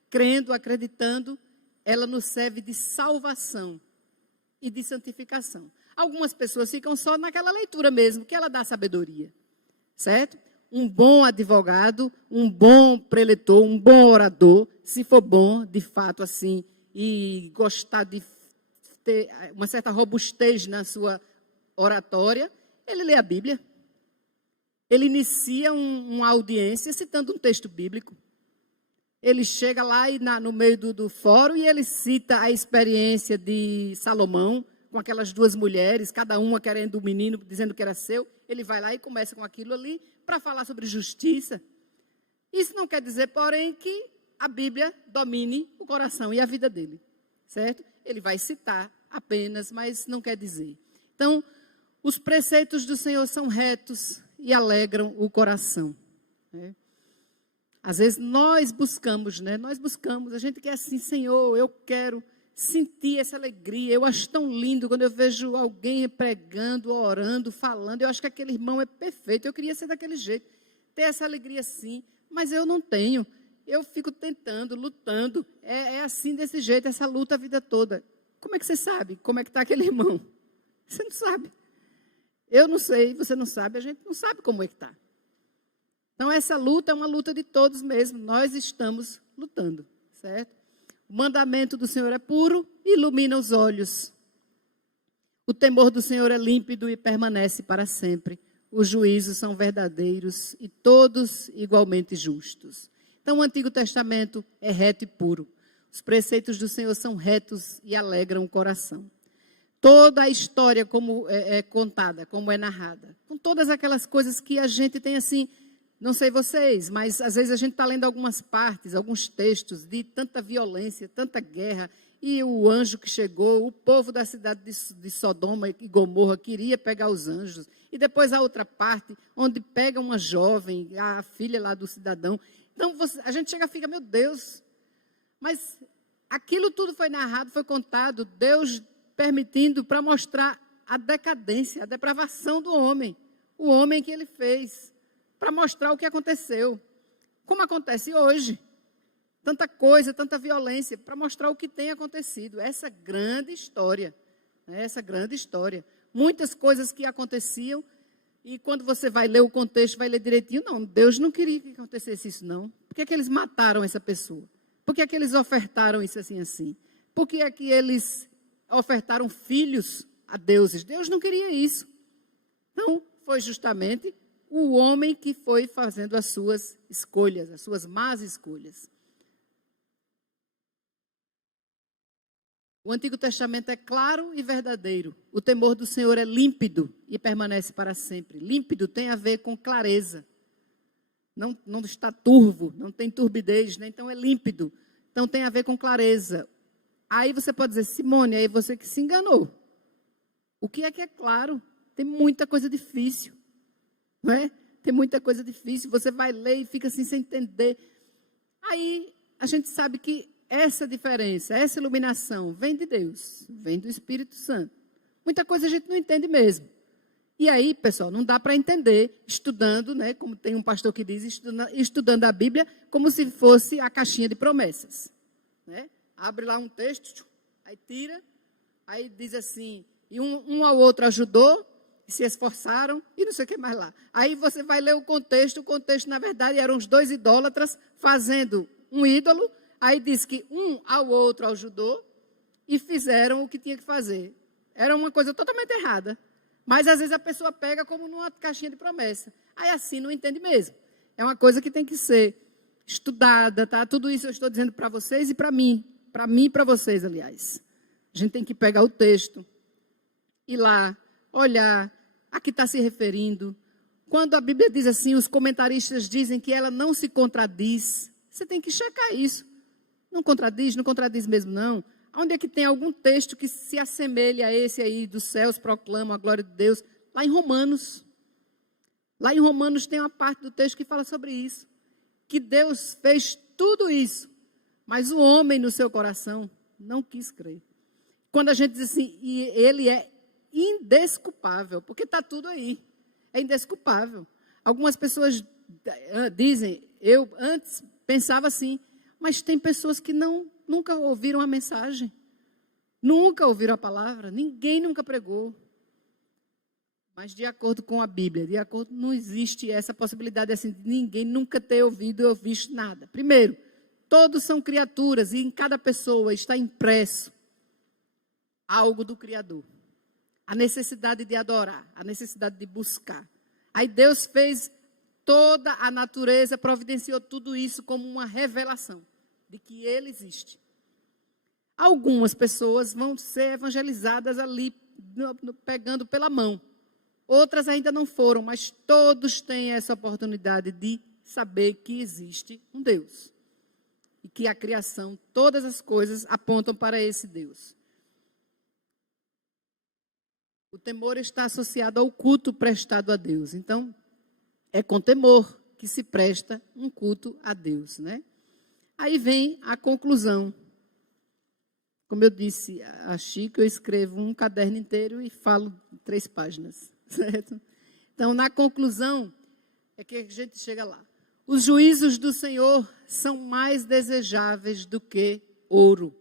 crendo, acreditando, ela nos serve de salvação e de santificação. Algumas pessoas ficam só naquela leitura mesmo, que ela dá sabedoria. Certo? Um bom advogado, um bom preletor, um bom orador, se for bom, de fato, assim, e gostar de ter uma certa robustez na sua oratória, ele lê a Bíblia. Ele inicia uma audiência citando um texto bíblico. Ele chega lá e no meio do fórum e ele cita a experiência de Salomão com aquelas duas mulheres, cada uma querendo o menino, dizendo que era seu. Ele vai lá e começa com aquilo ali para falar sobre justiça. Isso não quer dizer, porém, que a Bíblia domine o coração e a vida dele, certo? Ele vai citar apenas, mas não quer dizer. Então, os preceitos do Senhor são retos e alegram o coração, né? Às vezes nós buscamos, né? A gente quer assim, Senhor, eu quero sentir essa alegria. Eu acho tão lindo quando eu vejo alguém pregando, orando, falando. Eu acho que aquele irmão é perfeito. Eu queria ser daquele jeito, ter essa alegria assim, mas eu não tenho. Eu fico tentando, lutando. É assim, desse jeito, essa luta a vida toda. Como é que você sabe como é que está aquele irmão? Você não sabe. Eu não sei, você não sabe, a gente não sabe como é que está. Então, essa luta é uma luta de todos mesmo. Nós estamos lutando, certo? O mandamento do Senhor é puro e ilumina os olhos. O temor do Senhor é límpido e permanece para sempre. Os juízos são verdadeiros e todos igualmente justos. Então, o Antigo Testamento é reto e puro. Os preceitos do Senhor são retos e alegram o coração. Toda a história como é contada, como é narrada, com todas aquelas coisas que a gente tem assim, não sei vocês, mas às vezes a gente está lendo algumas partes, alguns textos de tanta violência, tanta guerra, e o anjo que chegou, o povo da cidade de Sodoma e Gomorra queria pegar os anjos, e depois a outra parte, onde pega uma jovem, a filha lá do cidadão. Então a gente chega e fica, meu Deus, mas aquilo tudo foi narrado, foi contado, Deus permitindo para mostrar a decadência, a depravação do homem, o homem que ele fez, para mostrar o que aconteceu, como acontece hoje, tanta coisa, tanta violência, para mostrar o que tem acontecido, essa grande história, né? Essa grande história, muitas coisas que aconteciam, e quando você vai ler o contexto, vai ler direitinho, não, Deus não queria que acontecesse isso não, por que é que eles mataram essa pessoa, por que é que eles ofertaram isso assim, por que é que eles ofertaram filhos a deuses. Deus não queria isso. Então, foi justamente o homem que foi fazendo as suas escolhas, as suas más escolhas. O Antigo Testamento é claro e verdadeiro. O temor do Senhor é límpido e permanece para sempre. Límpido tem a ver com clareza. Não está turvo, não tem turbidez, né? Então é límpido. Então tem a ver com clareza. Aí você pode dizer, Simone, aí você que se enganou. O que é claro? Tem muita coisa difícil, não é? Tem muita coisa difícil, você vai ler e fica assim sem entender. Aí a gente sabe que essa diferença, essa iluminação vem de Deus, vem do Espírito Santo. Muita coisa a gente não entende mesmo. E aí, pessoal, não dá para entender estudando, né, como tem um pastor que diz, estudando a Bíblia como se fosse a caixinha de promessas. Né? Abre lá um texto, aí tira, aí diz assim, e um ao outro ajudou, e se esforçaram, e não sei o que mais lá. Aí você vai ler o contexto, na verdade, eram os dois idólatras fazendo um ídolo, aí diz que um ao outro ajudou e fizeram o que tinha que fazer. Era uma coisa totalmente errada. Mas, às vezes, a pessoa pega como numa caixinha de promessa. Aí, assim, não entende mesmo. É uma coisa que tem que ser estudada, tá? Tudo isso eu estou dizendo para vocês e para mim. Para mim e para vocês, aliás. A gente tem que pegar o texto, ir lá, olhar a que está se referindo. Quando a Bíblia diz assim, os comentaristas dizem que ela não se contradiz. Você tem que checar isso. Não contradiz mesmo, não. Onde é que tem algum texto que se assemelha a esse aí, dos céus proclamam a glória de Deus? Lá em Romanos. Lá em Romanos tem uma parte do texto que fala sobre isso. Que Deus fez tudo isso, mas o homem no seu coração não quis crer. Quando a gente diz assim, e ele é indesculpável, porque está tudo aí. É indesculpável. Algumas pessoas dizem, eu antes pensava assim, mas tem pessoas que nunca ouviram a mensagem, nunca ouviram a palavra, ninguém nunca pregou. Mas de acordo com a Bíblia, não existe essa possibilidade assim, de ninguém nunca ter ouvido ou visto nada. Primeiro, todos são criaturas e em cada pessoa está impresso algo do Criador. A necessidade de adorar, a necessidade de buscar. Aí Deus fez toda a natureza, providenciou tudo isso como uma revelação de que Ele existe. Algumas pessoas vão ser evangelizadas ali, pegando pela mão. Outras ainda não foram, mas todos têm essa oportunidade de saber que existe um Deus. E que a criação, todas as coisas apontam para esse Deus. O temor está associado ao culto prestado a Deus. Então, é com temor que se presta um culto a Deus, né? Aí vem a conclusão. Como eu disse a Chico, eu escrevo um caderno inteiro e falo 3 páginas, certo? Então, na conclusão, é que a gente chega lá. Os juízos do Senhor são mais desejáveis do que ouro,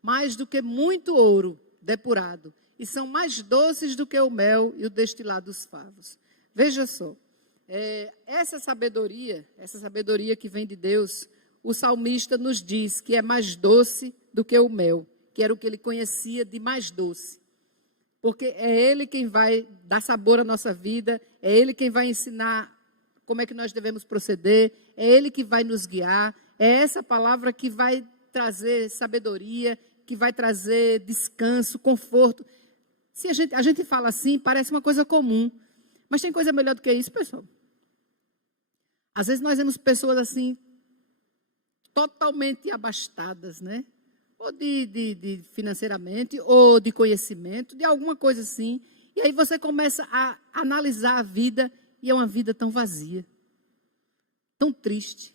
mais do que muito ouro depurado, e são mais doces do que o mel e o destilado dos favos. Veja só, essa sabedoria que vem de Deus, o salmista nos diz que é mais doce do que o mel, que era o que ele conhecia de mais doce. Porque é Ele quem vai dar sabor à nossa vida, é Ele quem vai ensinar como é que nós devemos proceder, é Ele que vai nos guiar, é essa palavra que vai trazer sabedoria, que vai trazer descanso, conforto. Se a gente fala assim, parece uma coisa comum, mas tem coisa melhor do que isso, pessoal. Às vezes nós vemos pessoas assim, totalmente abastadas, né? Ou de financeiramente, ou de conhecimento, de alguma coisa assim. E aí você começa a analisar a vida, e é uma vida tão vazia, tão triste,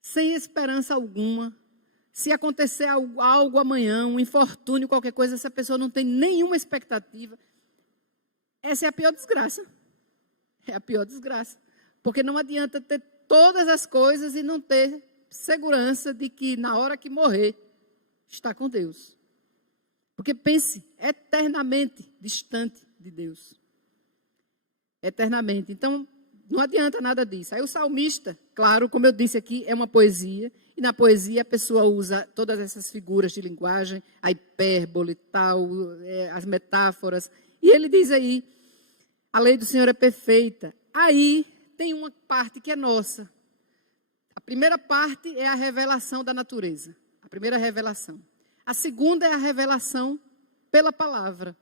sem esperança alguma. Se acontecer algo amanhã, um infortúnio, qualquer coisa, essa pessoa não tem nenhuma expectativa. Essa é a pior desgraça. É a pior desgraça. Porque não adianta ter todas as coisas e não ter segurança de que na hora que morrer, está com Deus. Porque pense, eternamente distante de Deus. Eternamente. Então, não adianta nada disso. Aí o salmista, claro, como eu disse aqui, é uma poesia. E na poesia a pessoa usa todas essas figuras de linguagem, a hipérbole, tal, as metáforas. E ele diz aí, a lei do Senhor é perfeita. Aí tem uma parte que é nossa. A primeira parte é a revelação da natureza. A primeira revelação. A segunda é a revelação pela palavra.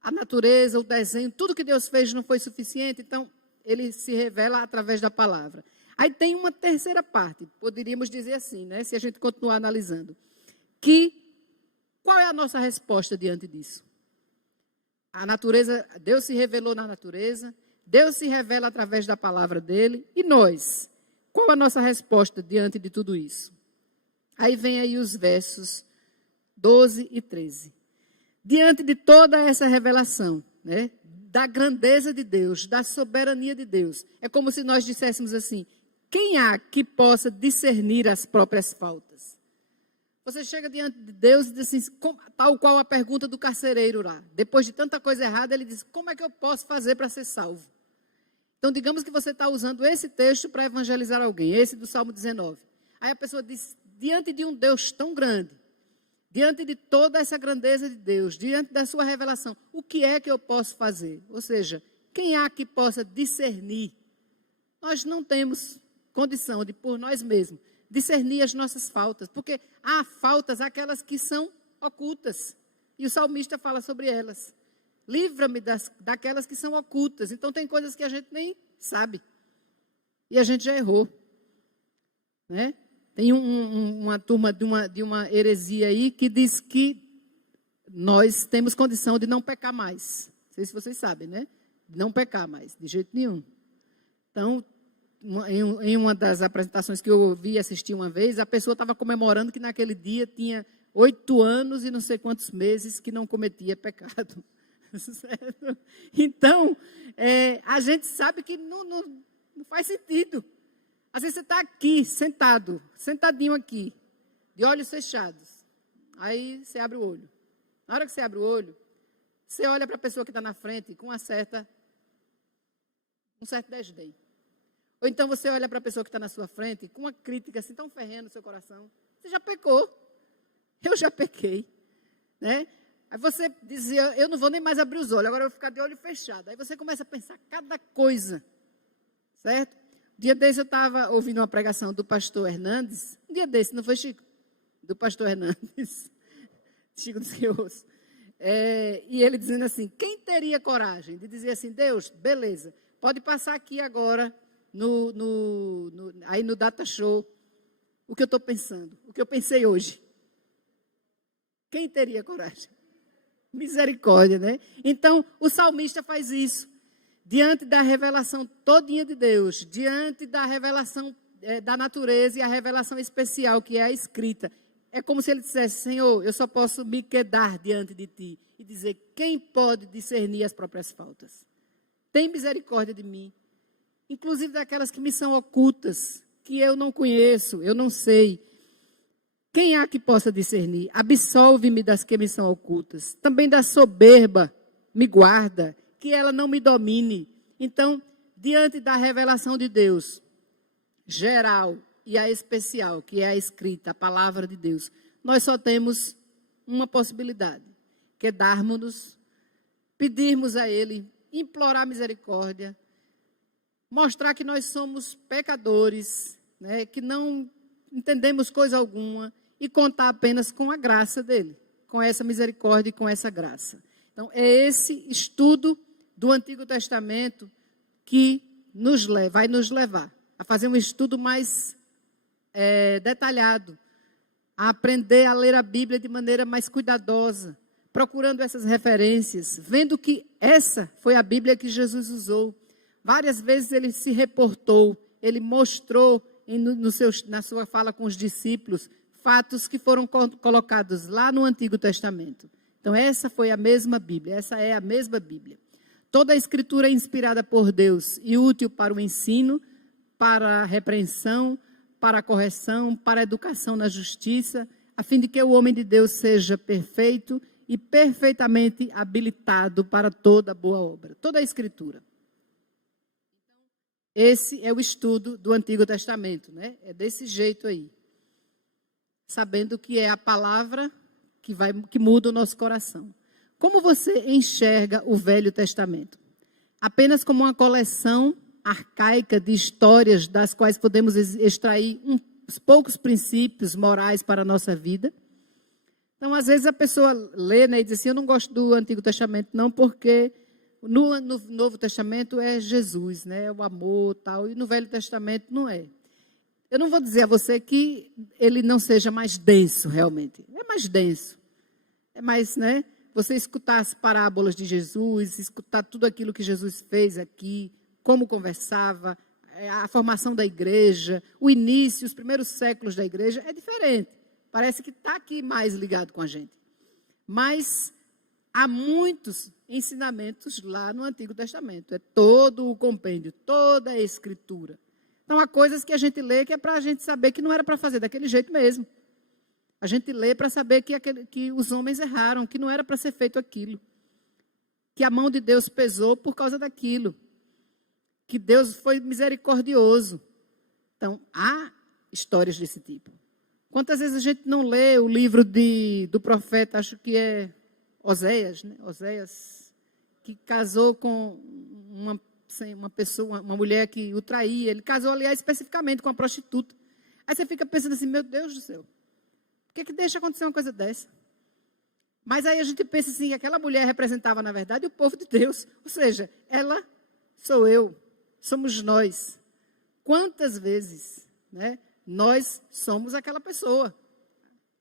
A natureza, o desenho, tudo que Deus fez não foi suficiente, então ele se revela através da palavra. Aí tem uma terceira parte, poderíamos dizer assim, né, se a gente continuar analisando. Qual é a nossa resposta diante disso? A natureza, Deus se revelou na natureza, Deus se revela através da palavra dele. E nós? Qual a nossa resposta diante de tudo isso? Aí vem aí os versos 12 e 13. Diante de toda essa revelação, né, da grandeza de Deus, da soberania de Deus, é como se nós disséssemos assim: quem há que possa discernir as próprias faltas? Você chega diante de Deus e diz assim, tal qual a pergunta do carcereiro lá. Depois de tanta coisa errada, ele diz, como é que eu posso fazer para ser salvo? Então, digamos que você está usando esse texto para evangelizar alguém, esse do Salmo 19. Aí a pessoa diz, diante de um Deus tão grande, diante de toda essa grandeza de Deus, diante da sua revelação, o que é que eu posso fazer? Ou seja, quem há que possa discernir? Nós não temos condição de, por nós mesmos, discernir as nossas faltas, porque há faltas, aquelas que são ocultas, e o salmista fala sobre elas. Livra-me daquelas que são ocultas. Então tem coisas que a gente nem sabe, e a gente já errou, né? Tem uma turma de uma heresia aí que diz que nós temos condição de não pecar mais. Não sei se vocês sabem, né? Não pecar mais, de jeito nenhum. Então, em uma das apresentações que eu ouvi e assisti uma vez, a pessoa estava comemorando que naquele dia tinha 8 anos e não sei quantos meses que não cometia pecado. Certo? Então, a gente sabe que não faz sentido. Às vezes você está aqui, sentadinho aqui, de olhos fechados. Aí você abre o olho. Na hora que você abre o olho, você olha para a pessoa que está na frente com um certo desdém. Ou então você olha para a pessoa que está na sua frente com uma crítica assim tão ferrenha no seu coração. Você já pecou. Eu já pequei. Né? Aí você dizia, eu não vou nem mais abrir os olhos, agora eu vou ficar de olho fechado. Aí você começa a pensar cada coisa. Certo? Um dia desse eu estava ouvindo uma pregação do pastor Hernandes. Um dia desse, não foi, Chico? Do pastor Hernandes. Chico dos Rios. E ele dizendo assim, quem teria coragem de dizer assim, Deus, beleza, pode passar aqui agora, aí no Data Show, o que eu estou pensando, o que eu pensei hoje. Quem teria coragem? Misericórdia, né? Então, o salmista faz isso. Diante da revelação todinha de Deus, diante da revelação da natureza e a revelação especial que é a escrita, é como se ele dissesse, Senhor, eu só posso me quedar diante de Ti e dizer, quem pode discernir as próprias faltas? Tem misericórdia de mim, inclusive daquelas que me são ocultas, que eu não conheço, eu não sei. Quem há que possa discernir? Absolve-me das que me são ocultas. Também da soberba, me guarda, que ela não me domine. Então, diante da revelação de Deus, geral e a especial, que é a escrita, a palavra de Deus, nós só temos uma possibilidade, que é darmos-nos, pedirmos a Ele, implorar misericórdia, mostrar que nós somos pecadores, né, que não entendemos coisa alguma, e contar apenas com a graça dEle, com essa misericórdia e com essa graça. Então, é esse estudo do Antigo Testamento que vai nos levar a fazer um estudo mais detalhado, a aprender a ler a Bíblia de maneira mais cuidadosa, procurando essas referências, vendo que essa foi a Bíblia que Jesus usou. Várias vezes ele se reportou, ele mostrou na sua fala com os discípulos fatos que foram colocados lá no Antigo Testamento. Então, essa foi a mesma Bíblia, essa é a mesma Bíblia. Toda a Escritura é inspirada por Deus e útil para o ensino, para a repreensão, para a correção, para a educação na justiça, a fim de que o homem de Deus seja perfeito e perfeitamente habilitado para toda boa obra. Toda a Escritura. Esse é o estudo do Antigo Testamento, né? É desse jeito aí. Sabendo que é a palavra que muda o nosso coração. Como você enxerga o Velho Testamento? Apenas como uma coleção arcaica de histórias das quais podemos extrair uns poucos princípios morais para a nossa vida? Então, às vezes a pessoa lê, né, e diz assim, eu não gosto do Antigo Testamento não, porque no Novo Testamento é Jesus, né, o amor e tal, e no Velho Testamento não é. Eu não vou dizer a você que ele não seja mais denso, realmente. É mais denso. É mais, né? Você escutar as parábolas de Jesus, escutar tudo aquilo que Jesus fez aqui, como conversava, a formação da igreja, o início, os primeiros séculos da igreja, é diferente. Parece que está aqui mais ligado com a gente. Mas há muitos ensinamentos lá no Antigo Testamento. É todo o compêndio, toda a escritura. Então, há coisas que a gente lê que é para a gente saber que não era para fazer daquele jeito mesmo. A gente lê para saber que os homens erraram, que não era para ser feito aquilo. Que a mão de Deus pesou por causa daquilo. Que Deus foi misericordioso. Então, há histórias desse tipo. Quantas vezes a gente não lê o livro do profeta, acho que é Oséias, né? Oséias, que casou com uma pessoa, uma mulher que o traía. Ele casou, aliás, especificamente com uma prostituta. Aí você fica pensando assim, meu Deus do céu, por que deixa acontecer uma coisa dessa? Mas aí a gente pensa assim, que aquela mulher representava, na verdade, o povo de Deus. Ou seja, ela sou eu, somos nós. Quantas vezes, né, nós somos aquela pessoa?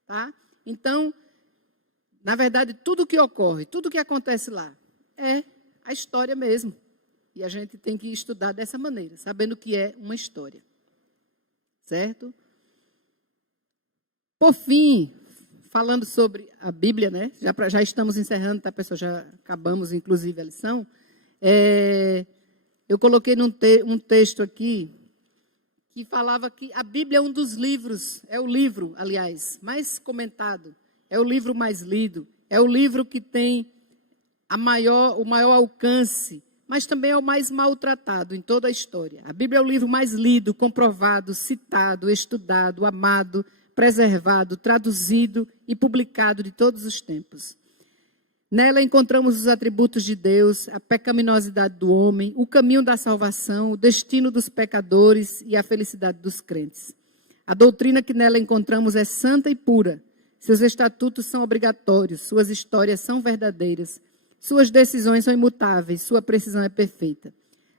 Tá? Então, na verdade, tudo que ocorre, tudo que acontece lá, é a história mesmo. E a gente tem que estudar dessa maneira, sabendo que é uma história. Certo? Por fim, falando sobre a Bíblia, né? Já estamos encerrando, tá, pessoal? Já acabamos, inclusive, a lição. Eu coloquei um texto aqui que falava que a Bíblia é um dos livros, é o livro, aliás, mais comentado, é o livro mais lido, é o livro que tem o maior alcance, mas também é o mais maltratado em toda a história. A Bíblia é o livro mais lido, comprovado, citado, estudado, amado, preservado, traduzido e publicado de todos os tempos. Nela encontramos os atributos de Deus, a pecaminosidade do homem, o caminho da salvação, o destino dos pecadores e a felicidade dos crentes. A doutrina que nela encontramos é santa e pura. Seus estatutos são obrigatórios, suas histórias são verdadeiras, suas decisões são imutáveis, sua precisão é perfeita.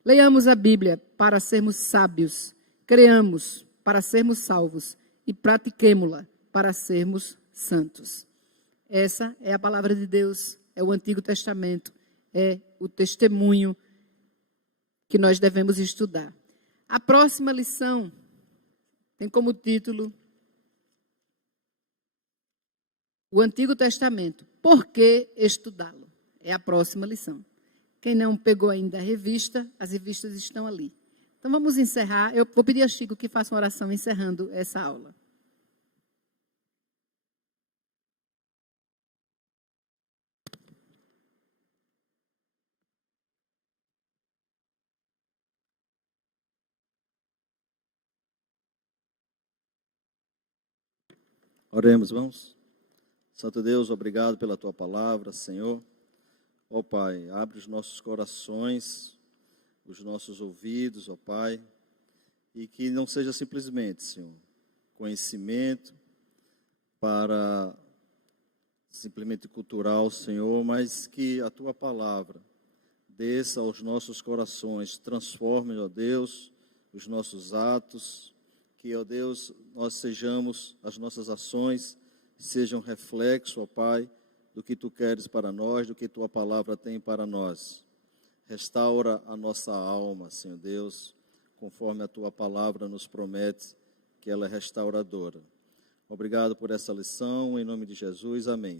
Leiamos a Bíblia para sermos sábios, creamos para sermos salvos e pratiquemo-la para sermos santos. Essa é a palavra de Deus, é o Antigo Testamento, é o testemunho que nós devemos estudar. A próxima lição tem como título o Antigo Testamento. Por que estudá-lo? É a próxima lição. Quem não pegou ainda a revista, as revistas estão ali. Então vamos encerrar. Eu vou pedir a Chico que faça uma oração encerrando essa aula. Oremos, vamos. Santo Deus, obrigado pela Tua palavra, Senhor. Ó Pai, abre os nossos corações, os nossos ouvidos, ó Pai, e que não seja simplesmente, Senhor, conhecimento para simplesmente cultural, Senhor, mas que a Tua palavra desça aos nossos corações, transforme, ó Deus, os nossos atos, que, ó Deus, nós sejamos, as nossas ações sejam reflexo, ó Pai, do que Tu queres para nós, do que Tua palavra tem para nós. Restaura a nossa alma, Senhor Deus, conforme a Tua palavra nos promete, que ela é restauradora. Obrigado por essa lição, em nome de Jesus, amém.